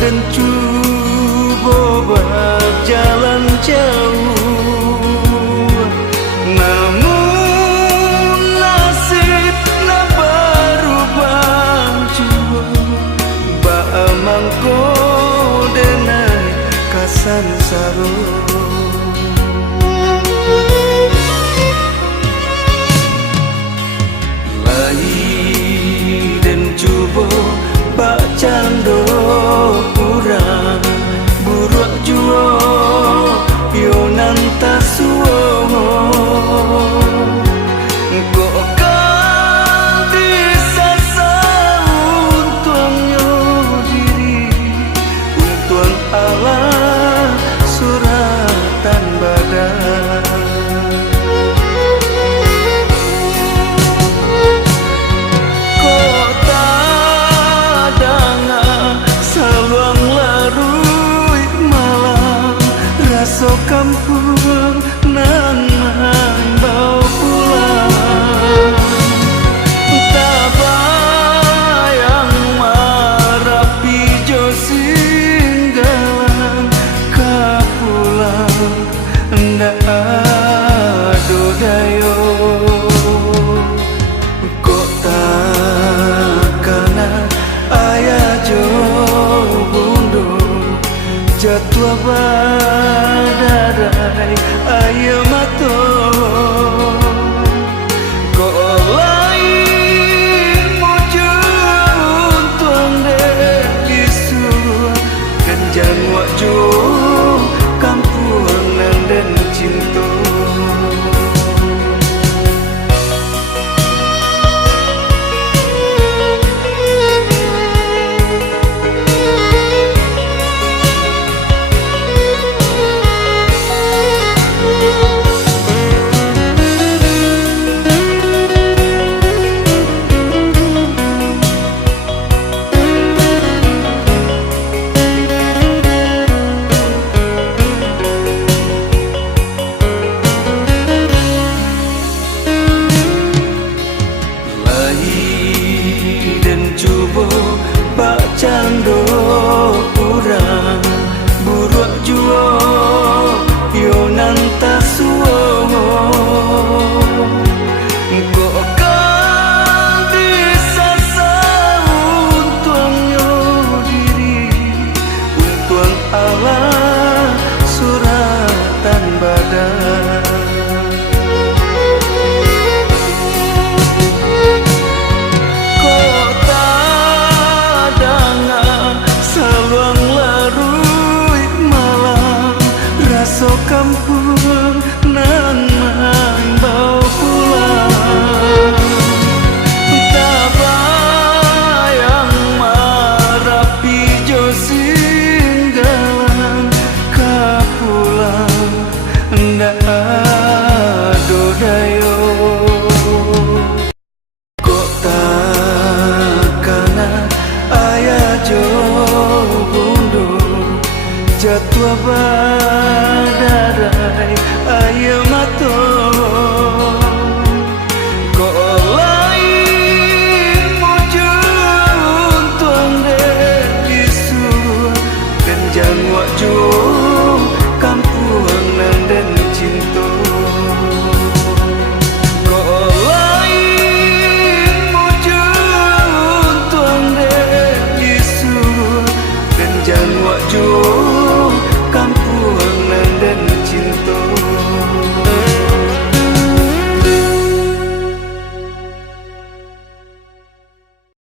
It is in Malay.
dan cuba berjalan jauh, namun nasib nak berubah jua. Baamang ko denai kasan saro. Cuba bak cando kurang buruk jua yo nanta suo kok ganti sasa untuangnya diri untuang Allah suratan badan. So kampung nan bau pulang, tak bayang marapi jo singgalan kapulang ndak ado dayo kok takana ayah jo bundo jatuh badarai ayo mato